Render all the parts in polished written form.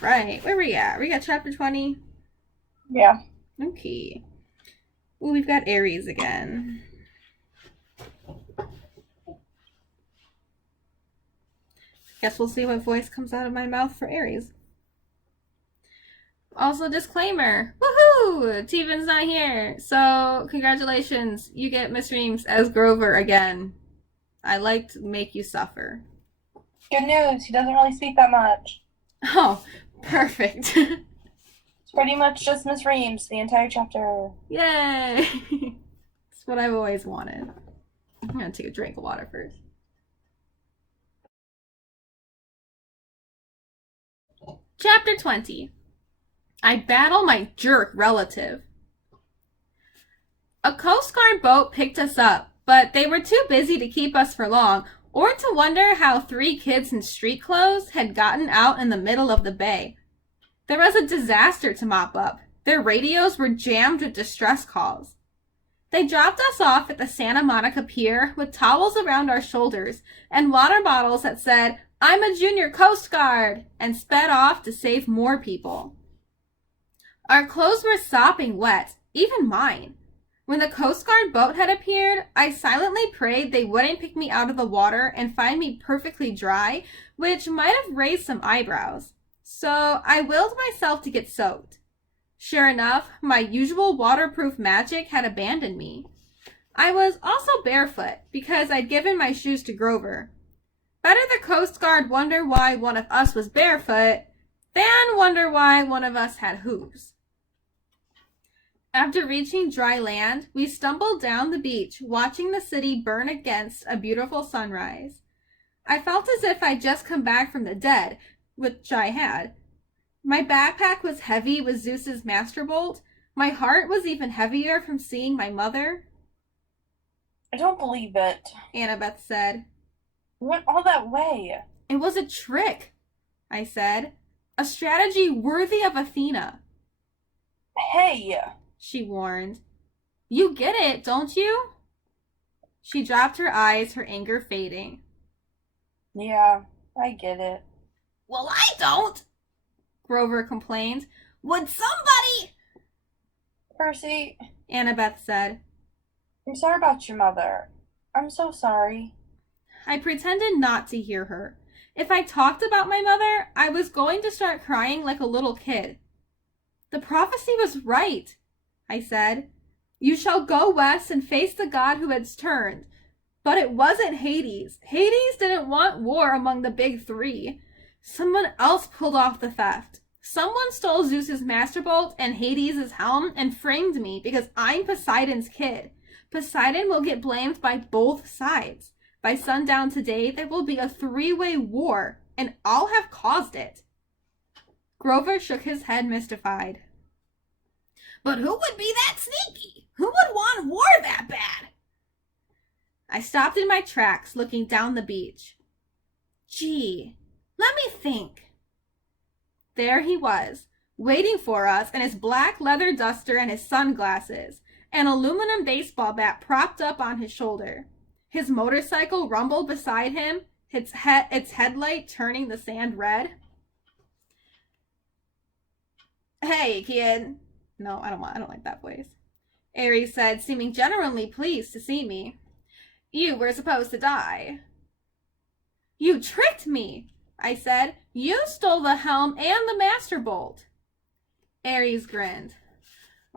Right, where we at? We got chapter 20? Yeah. Okay. Well, we've got Aries again. Guess we'll see what voice comes out of my mouth for Aries. Also, disclaimer. Woohoo! Tevin's not here. So, congratulations. You get Miss Reams as Grover again. I like to make you suffer. Good news. He doesn't really speak that much. Oh, perfect. It's pretty much just Miss Reams the entire chapter. Yay! That's what I've always wanted. I'm gonna take a drink of water first. Chapter 20. I battle my jerk relative. A Coast Guard boat picked us up, but they were too busy to keep us for long or to wonder how three kids in street clothes had gotten out in the middle of the bay. There was a disaster to mop up. Their radios were jammed with distress calls. They dropped us off at the Santa Monica Pier with towels around our shoulders and water bottles that said, "I'm a junior Coast Guard," and sped off to save more people. Our clothes were sopping wet, even mine. When the Coast Guard boat had appeared, I silently prayed they wouldn't pick me out of the water and find me perfectly dry, which might have raised some eyebrows. So I willed myself to get soaked. Sure enough, my usual waterproof magic had abandoned me. I was also barefoot because I'd given my shoes to Grover. Better the Coast Guard wonder why one of us was barefoot than wonder why one of us had hooves. After reaching dry land, we stumbled down the beach, watching the city burn against a beautiful sunrise. I felt as if I'd just come back from the dead, which I had. My backpack was heavy with Zeus's master bolt. My heart was even heavier from seeing my mother. I don't believe it. Annabeth said. We went all that way. It was a trick, I said. A strategy worthy of Athena. Hey, She warned. You get it, don't you? She dropped her eyes, her anger fading. yeah, I get it. Well, I don't, Grover complained. Would somebody? Percy, Annabeth said. I'm sorry about your mother. I'm so sorry. I pretended not to hear her. If I talked about my mother, I was going to start crying like a little kid. The prophecy was right, I said. You shall go west and face the god who has turned. But it wasn't Hades. Hades didn't want war among the big three. Someone else pulled off the theft. Someone stole Zeus's master bolt and Hades' helm and framed me because I'm Poseidon's kid. Poseidon will get blamed by both sides. By sundown today, there will be a three-way war, and I'll have caused it. Grover shook his head mystified. But who would be that sneaky? Who would want war that bad? I stopped in my tracks, looking down the beach. Gee, let me think. There he was, waiting for us in his black leather duster and his sunglasses, an aluminum baseball bat propped up on his shoulder. His motorcycle rumbled beside him, its headlight turning the sand red. Hey, kid. No, I don't like that voice. Aries said, seeming genuinely pleased to see me. You were supposed to die. You tricked me, I said. You stole the helm and the master bolt. Ares grinned.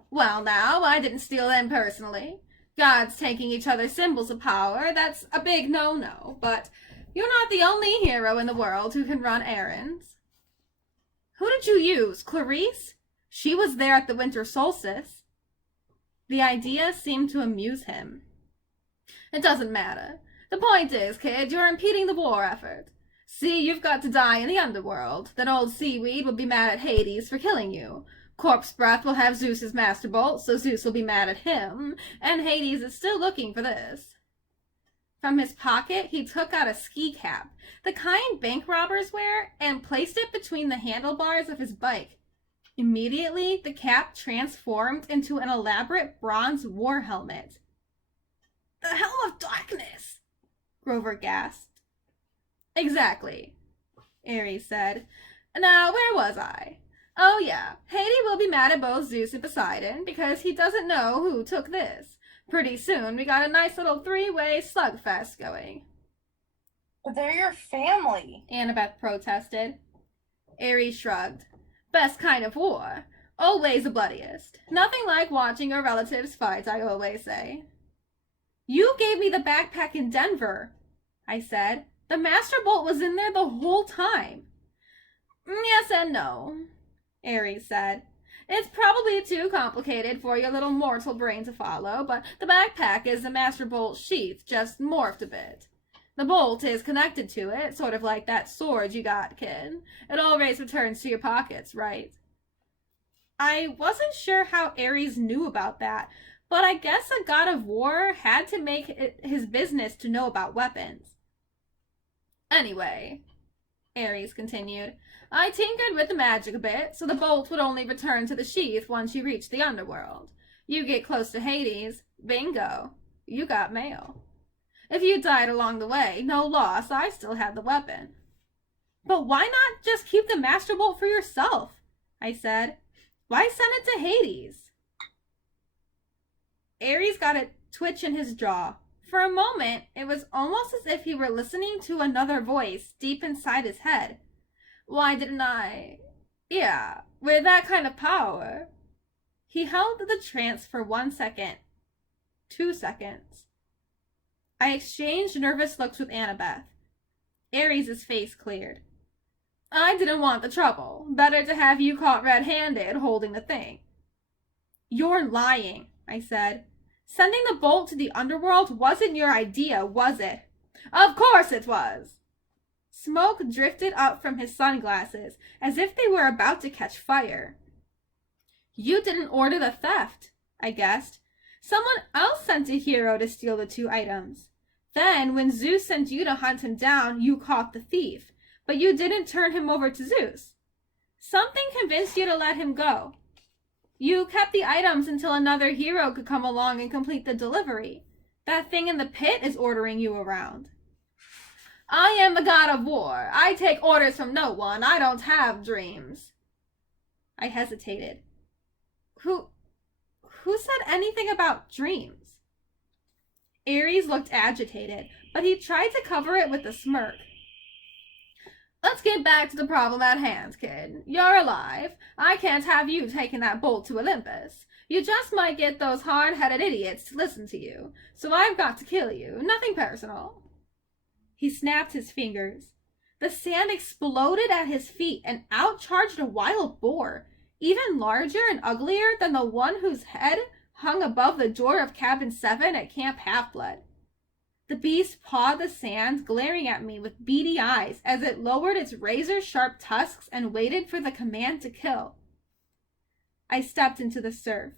Well, now, I didn't steal them personally. Gods taking each other's symbols of power, that's a big no-no, but you're not the only hero in the world who can run errands. Who did you use, Clarice? She was there at the winter solstice. The idea seemed to amuse him. It doesn't matter. The point is, kid, you're impeding the war effort. See, you've got to die in the underworld. Then old seaweed will be mad at Hades for killing you. Corpse Breath will have Zeus's master bolt, so Zeus will be mad at him, and Hades is still looking for this. From his pocket, he took out a ski cap, the kind bank robbers wear, and placed it between the handlebars of his bike. Immediately, the cap transformed into an elaborate bronze war helmet. The Helm of Darkness, Grover gasped. Exactly, Ares said. Now, where was I? Oh, yeah. Hades will be mad at both Zeus and Poseidon because he doesn't know who took this. Pretty soon, we got a nice little three-way slugfest going. But they're your family. Annabeth protested. Ares shrugged. Best kind of war. Always the bloodiest. Nothing like watching your relatives fight, I always say. You gave me the backpack in Denver, I said. The Master Bolt was in there the whole time. Yes and no, Ares said. It's probably too complicated for your little mortal brain to follow, but the backpack is the Master Bolt sheath, just morphed a bit. The bolt is connected to it, sort of like that sword you got, kid. It always returns to your pockets, right? I wasn't sure how Ares knew about that, but I guess a god of war had to make it his business to know about weapons. Anyway, Ares continued, I tinkered with the magic a bit, so the bolt would only return to the sheath once you reached the underworld. You get close to Hades, bingo, you got mail. If you died along the way, no loss, I still had the weapon. But why not just keep the Master Bolt for yourself? I said. Why send it to Hades? Ares got a twitch in his jaw. For a moment, it was almost as if he were listening to another voice deep inside his head. Why didn't I? Yeah, with that kind of power. He held the trance for 1 second. 2 seconds. I exchanged nervous looks with Annabeth. Ares' face cleared. I didn't want the trouble. Better to have you caught red-handed holding the thing. You're lying, I said. Sending the bolt to the underworld wasn't your idea, was it? Of course it was. Smoke drifted up from his sunglasses as if they were about to catch fire. You didn't order the theft, I guessed. Someone else sent a hero to steal the 2 items. Then, when Zeus sent you to hunt him down, you caught the thief, but you didn't turn him over to Zeus. Something convinced you to let him go. You kept the items until another hero could come along and complete the delivery. That thing in the pit is ordering you around. I am the god of war. I take orders from no one. I don't have dreams. I hesitated. Who said anything about dreams? Ares looked agitated, but he tried to cover it with a smirk. Let's get back to the problem at hand, kid. You're alive. I can't have you taking that bolt to Olympus. You just might get those hard-headed idiots to listen to you, so I've got to kill you. Nothing personal. He snapped his fingers. The sand exploded at his feet and out-charged a wild boar, even larger and uglier than the one whose head hung above the door of Cabin 7 at Camp Half-Blood. The beast pawed the sand, glaring at me with beady eyes as it lowered its razor-sharp tusks and waited for the command to kill. I stepped into the surf.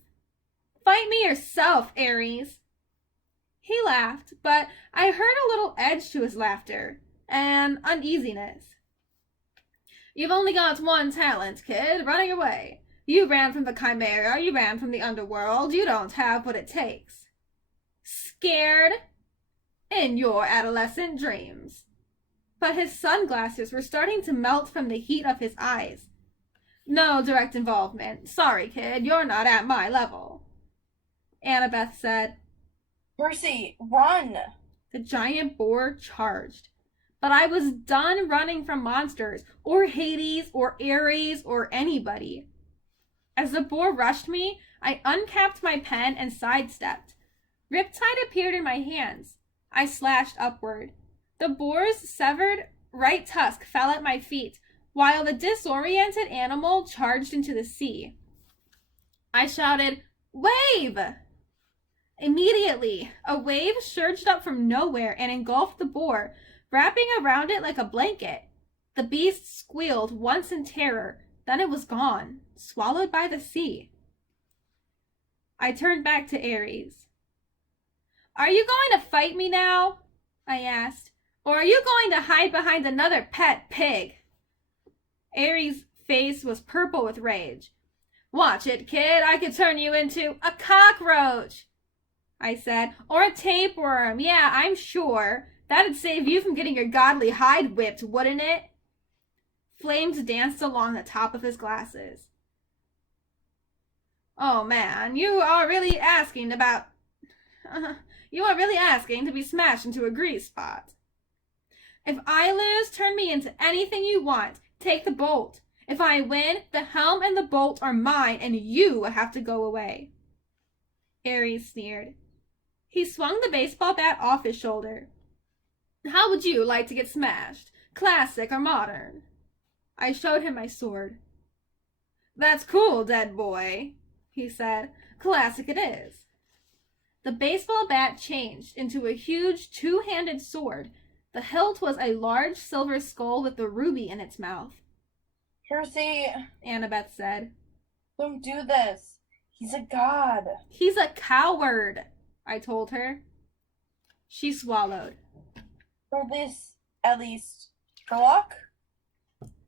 Fight me yourself, Ares. He laughed, but I heard a little edge to his laughter, and uneasiness. You've only got one talent, kid, running away. You ran from the Chimera, you ran from the underworld, you don't have what it takes. Scared? In your adolescent dreams. But his sunglasses were starting to melt from the heat of his eyes. No direct involvement. Sorry, kid, you're not at my level. Annabeth said. Percy, run! The giant boar charged. But I was done running from monsters, or Hades, or Ares, or anybody. As the boar rushed me, I uncapped my pen and sidestepped. Riptide appeared in my hands. I slashed upward. The boar's severed right tusk fell at my feet, while the disoriented animal charged into the sea. I shouted, "Wave!" Immediately, a wave surged up from nowhere and engulfed the boar, wrapping around it like a blanket. The beast squealed once in terror, then it was gone, swallowed by the sea. I turned back to Ares. Are you going to fight me now? I asked. Or are you going to hide behind another pet pig? Ares' face was purple with rage. Watch it, kid. I could turn you into a cockroach, I said. Or a tapeworm. Yeah, I'm sure. That'd save you from getting your godly hide whipped, wouldn't it? Flames danced along the top of his glasses. Oh man, you are really asking to be smashed into a grease spot. If I lose, turn me into anything you want. Take the bolt. If I win, the helm and the bolt are mine, and you have to go away. Ares sneered. He swung the baseball bat off his shoulder. How would you like to get smashed? Classic or modern? I showed him my sword. That's cool, dead boy, he said. Classic it is. The baseball bat changed into a huge two-handed sword. The hilt was a large silver skull with a ruby in its mouth. Percy, Annabeth said. Don't do this. He's a god. He's a coward, I told her. She swallowed. For this, at least, for luck?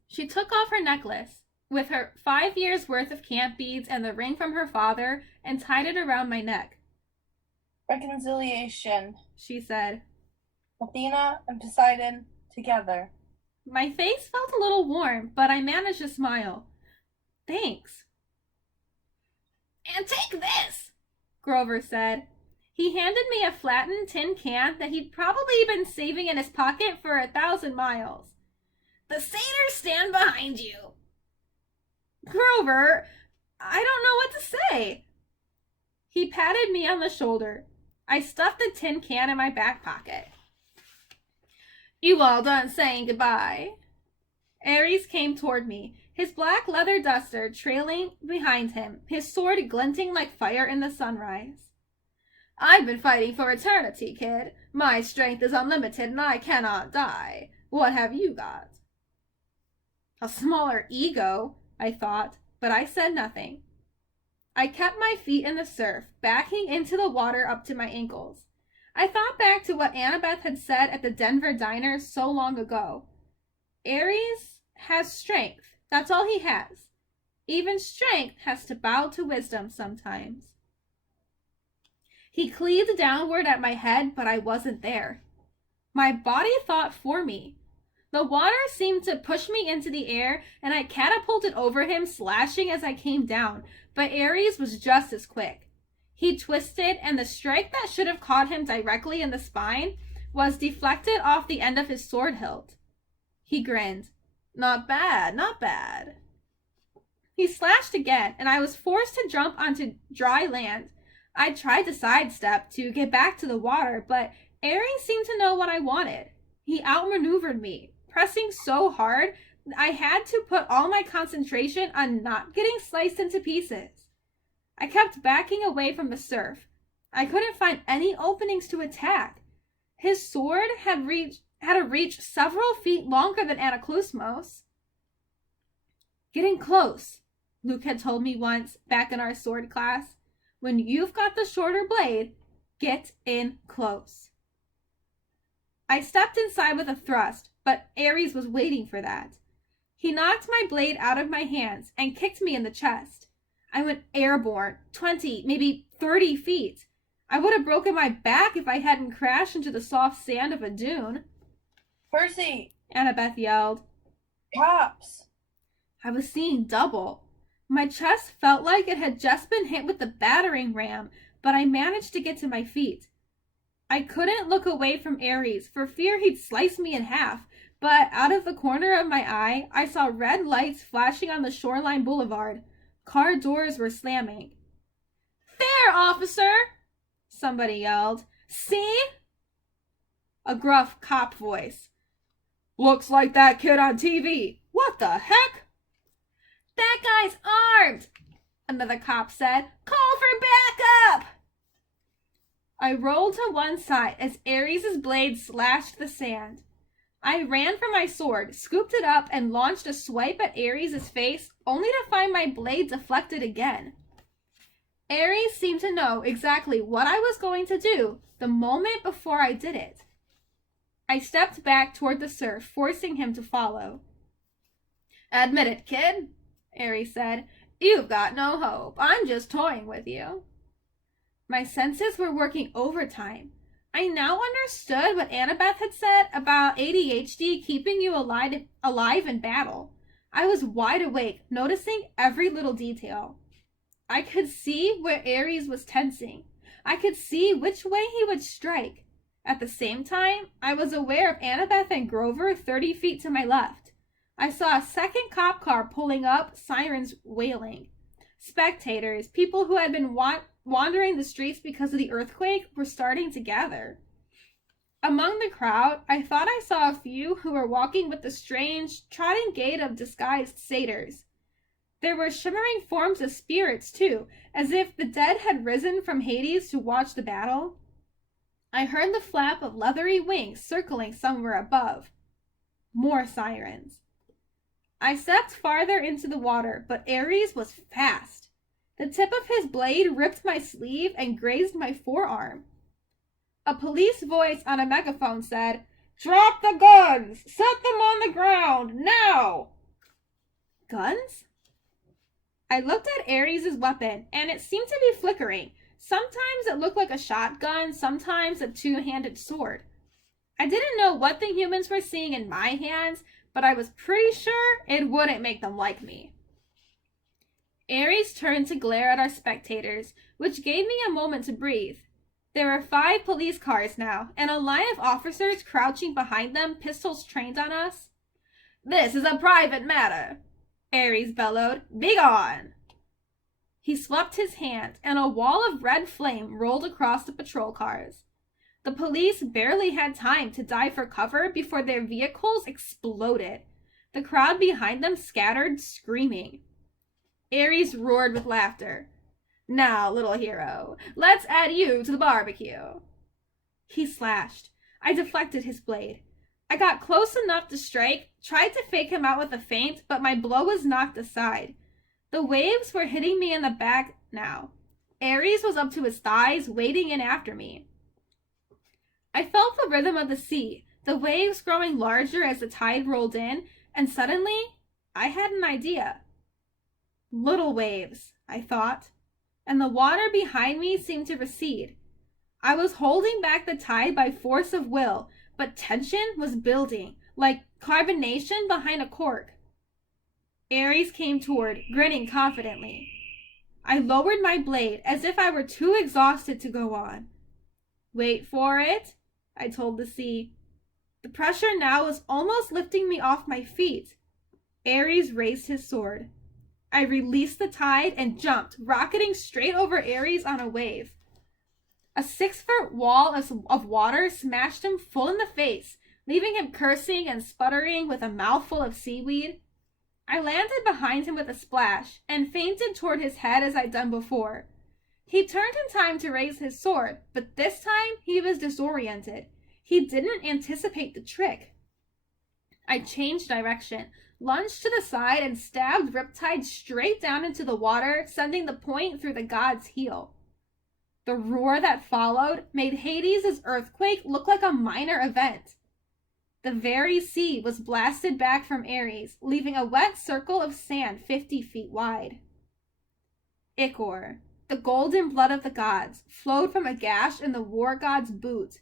She took off her necklace, with her 5 years' worth of camp beads and the ring from her father, and tied it around my neck. Reconciliation, she said. Athena and Poseidon together. My face felt a little warm, but I managed to smile. Thanks. And take this, Grover said. He handed me a flattened tin can that he'd probably been saving in his pocket for 1,000 miles. The satyrs stand behind you. Grover, I don't know what to say. He patted me on the shoulder. I stuffed the tin can in my back pocket. You all done saying goodbye? Ares came toward me, his black leather duster trailing behind him, his sword glinting like fire in the sunrise. I've been fighting for eternity, kid. My strength is unlimited and I cannot die. What have you got? A smaller ego, I thought, but I said nothing. I kept my feet in the surf, backing into the water up to my ankles. I thought back to what Annabeth had said at the Denver diner so long ago. Ares has strength. That's all he has. Even strength has to bow to wisdom sometimes. He cleaved downward at my head, but I wasn't there. My body thought for me. The water seemed to push me into the air, and I catapulted over him, slashing as I came down, but Ares was just as quick. He twisted, and the strike that should have caught him directly in the spine was deflected off the end of his sword hilt. He grinned. Not bad, not bad. He slashed again, and I was forced to jump onto dry land. I tried to sidestep to get back to the water, but Ares seemed to know what I wanted. He outmaneuvered me, pressing so hard I had to put all my concentration on not getting sliced into pieces. I kept backing away from the surf. I couldn't find any openings to attack. His sword had a reach several feet longer than Anaklusmos. Getting close, Luke had told me once back in our sword class. When you've got the shorter blade, get in close. I stepped inside with a thrust, but Ares was waiting for that. He knocked my blade out of my hands and kicked me in the chest. I went airborne, 20, maybe 30 feet. I would have broken my back if I hadn't crashed into the soft sand of a dune. Percy! Annabeth yelled. Cops! I was seeing double. My chest felt like it had just been hit with the battering ram, but I managed to get to my feet. I couldn't look away from Ares for fear he'd slice me in half, but out of the corner of my eye, I saw red lights flashing on the shoreline boulevard. Car doors were slamming. There, officer! Somebody yelled. See? A gruff cop voice. Looks like that kid on TV. What the heck? That guy's armed, another cop said. Call for backup! I rolled to one side as Ares' blade slashed the sand. I ran for my sword, scooped it up, and launched a swipe at Ares' face, only to find my blade deflected again. Ares seemed to know exactly what I was going to do the moment before I did it. I stepped back toward the surf, forcing him to follow. Admit it, kid, Ares said. You've got no hope. I'm just toying with you. My senses were working overtime. I now understood what Annabeth had said about ADHD keeping you alive in battle. I was wide awake, noticing every little detail. I could see where Ares was tensing. I could see which way he would strike. At the same time, I was aware of Annabeth and Grover 30 feet to my left. I saw a second cop car pulling up, sirens wailing. Spectators, people who had been wandering the streets because of the earthquake, were starting to gather. Among the crowd, I thought I saw a few who were walking with the strange, trotting gait of disguised satyrs. There were shimmering forms of spirits, too, as if the dead had risen from Hades to watch the battle. I heard the flap of leathery wings circling somewhere above. More sirens. I stepped farther into the water, but Ares was fast. The tip of his blade ripped my sleeve and grazed my forearm. A police voice on a megaphone said, "Drop the guns! Set them on the ground, now!" Guns? I looked at Ares' weapon, and it seemed to be flickering. Sometimes it looked like a shotgun, sometimes a two-handed sword. I didn't know what the humans were seeing in my hands, but I was pretty sure it wouldn't make them like me. Ares turned to glare at our spectators, which gave me a moment to breathe. There were 5 police cars now, and a line of officers crouching behind them, pistols trained on us. "This is a private matter," Ares bellowed. "Begone!" He swept his hand, and a wall of red flame rolled across the patrol cars. The police barely had time to dive for cover before their vehicles exploded. The crowd behind them scattered, screaming. Ares roared with laughter. "Now, little hero, let's add you to the barbecue." He slashed. I deflected his blade. I got close enough to strike, tried to fake him out with a feint, but my blow was knocked aside. The waves were hitting me in the back now. Ares was up to his thighs, wading in after me. I felt the rhythm of the sea, the waves growing larger as the tide rolled in, and suddenly I had an idea. Little waves, I thought, and the water behind me seemed to recede. I was holding back the tide by force of will, but tension was building, like carbonation behind a cork. Ares came toward, grinning confidently. I lowered my blade as if I were too exhausted to go on. "Wait for it," I told the sea. The pressure now was almost lifting me off my feet. Ares raised his sword. I released the tide and jumped, rocketing straight over Ares on a wave. A 6-foot wall of water smashed him full in the face, leaving him cursing and sputtering with a mouthful of seaweed. I landed behind him with a splash and feinted toward his head as I'd done before. He turned in time to raise his sword, but this time he was disoriented. He didn't anticipate the trick. I changed direction, lunged to the side, and stabbed Riptide straight down into the water, sending the point through the god's heel. The roar that followed made Hades' earthquake look like a minor event. The very sea was blasted back from Ares, leaving a wet circle of sand 50 feet wide. Ichor, the golden blood of the gods, flowed from a gash in the war god's boot.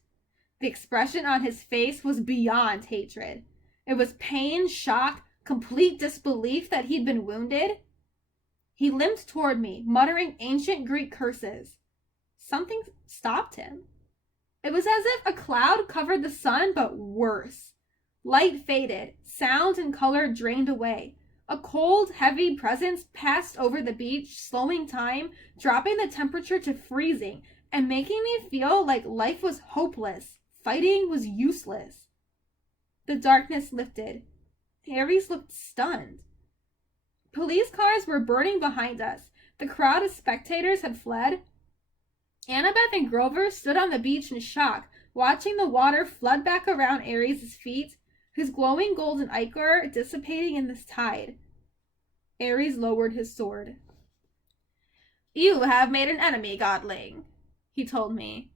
The expression on his face was beyond hatred. It was pain, shock, complete disbelief that he'd been wounded. He limped toward me, muttering ancient Greek curses. Something stopped him. It was as if a cloud covered the sun, but worse. Light faded, sound and color drained away. A cold, heavy presence passed over the beach, slowing time, dropping the temperature to freezing, and making me feel like life was hopeless. Fighting was useless. The darkness lifted. Ares looked stunned. Police cars were burning behind us. The crowd of spectators had fled. Annabeth and Grover stood on the beach in shock, watching the water flood back around Ares' feet, his glowing golden ichor dissipating in this tide. Ares lowered his sword. "You have made an enemy, godling," he told me.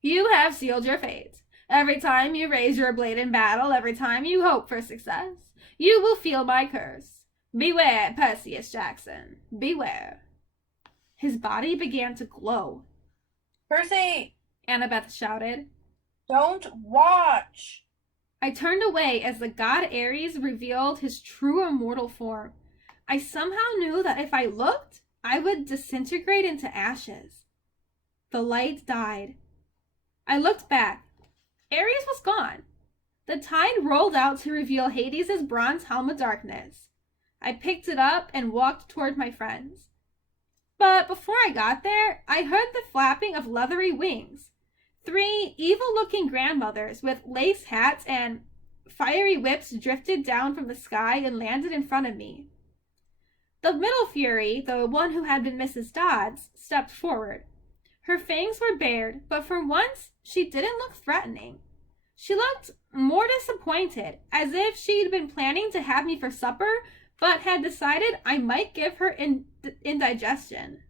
"You have sealed your fate. Every time you raise your blade in battle, every time you hope for success, you will feel my curse. Beware, Perseus Jackson. Beware." His body began to glow. "Percy!" Annabeth shouted. "Don't watch!" I turned away as the god Ares revealed his true immortal form. I somehow knew that if I looked, I would disintegrate into ashes. The light died. I looked back. Ares was gone. The tide rolled out to reveal Hades' bronze helm of darkness. I picked it up and walked toward my friends. But before I got there, I heard the flapping of leathery wings. 3 evil-looking grandmothers with lace hats and fiery whips drifted down from the sky and landed in front of me. The middle Fury, the one who had been Mrs. Dodds, stepped forward. Her fangs were bared, but for once, she didn't look threatening. She looked more disappointed, as if she'd been planning to have me for supper, but had decided I might give her indigestion.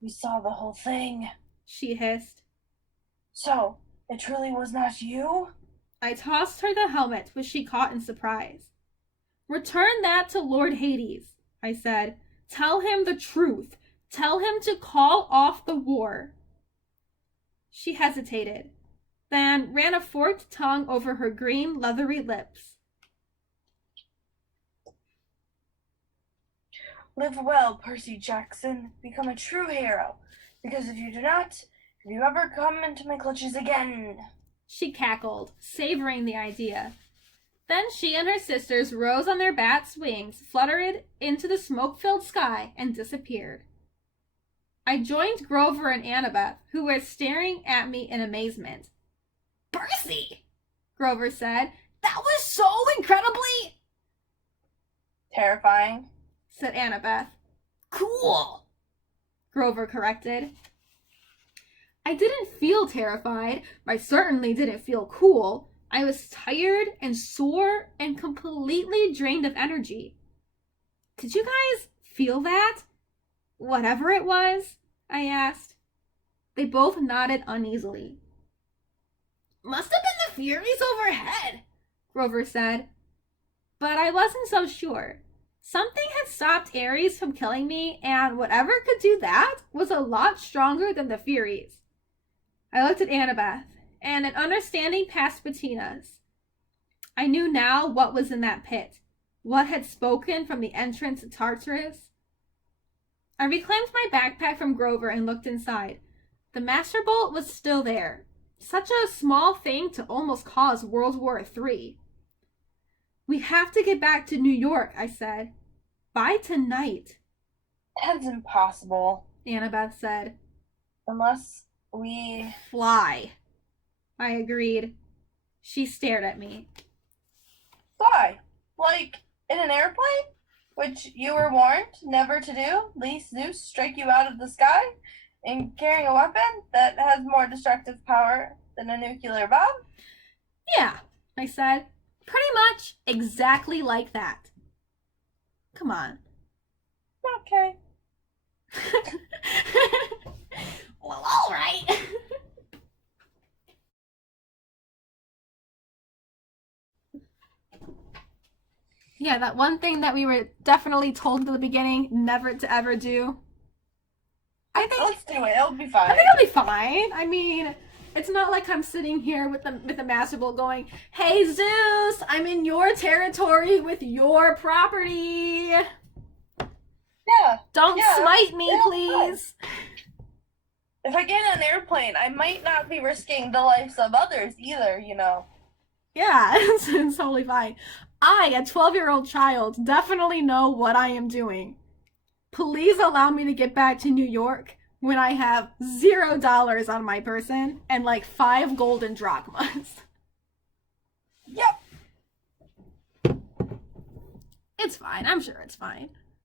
We saw the whole thing, she hissed. So, it truly was not you? I tossed her the helmet, which she caught in surprise. Return that to Lord Hades, I said. Tell him the truth. Tell him to call off the war. She hesitated, then ran a forked tongue over her green, leathery lips. Live well, Percy Jackson. Become a true hero. Because if you do not, if you ever come into my clutches again... She cackled, savoring the idea. Then she and her sisters rose on their bats' wings, fluttered into the smoke-filled sky, and disappeared. I joined Grover and Annabeth, who were staring at me in amazement. Percy, Grover said. That was so incredibly... Terrifying, said Annabeth. Cool, Grover corrected. I didn't feel terrified. I certainly didn't feel cool. I was tired and sore and completely drained of energy. Did you guys feel that? Whatever it was, I asked. They both nodded uneasily. Must have been the Furies overhead, Grover said. But I wasn't so sure. Something had stopped Ares from killing me, and whatever could do that was a lot stronger than the Furies. I looked at Annabeth, and an understanding passed between us. I knew now what was in that pit, what had spoken from the entrance to Tartarus. I reclaimed my backpack from Grover and looked inside. The Master Bolt was still there. Such a small thing to almost cause World War III. We have to get back to New York, I said. By tonight. That's impossible, Annabeth said. Unless we... Fly, I agreed. She stared at me. Fly? Like in an airplane? Which you were warned never to do, lest Zeus strike you out of the sky? And carrying a weapon that has more destructive power than a nuclear bomb? Yeah, I said. Pretty much exactly like that. Come on. Okay. Well, all right. Yeah, that one thing that we were definitely told at the beginning never to ever do. I think Let's do it. It'll be fine. I think it'll be fine. I mean, it's not like I'm sitting here with the Master Bolt going, "Hey Zeus, I'm in your territory with your property. Yeah. Don't smite me, yeah, please." If I get on an airplane, I might not be risking the lives of others either, you know. Yeah, it's totally fine. I, a 12-year-old child, definitely know what I am doing. Please allow me to get back to New York when I have $0 on my person and like 5 golden drachmas. Yep. It's fine. I'm sure it's fine.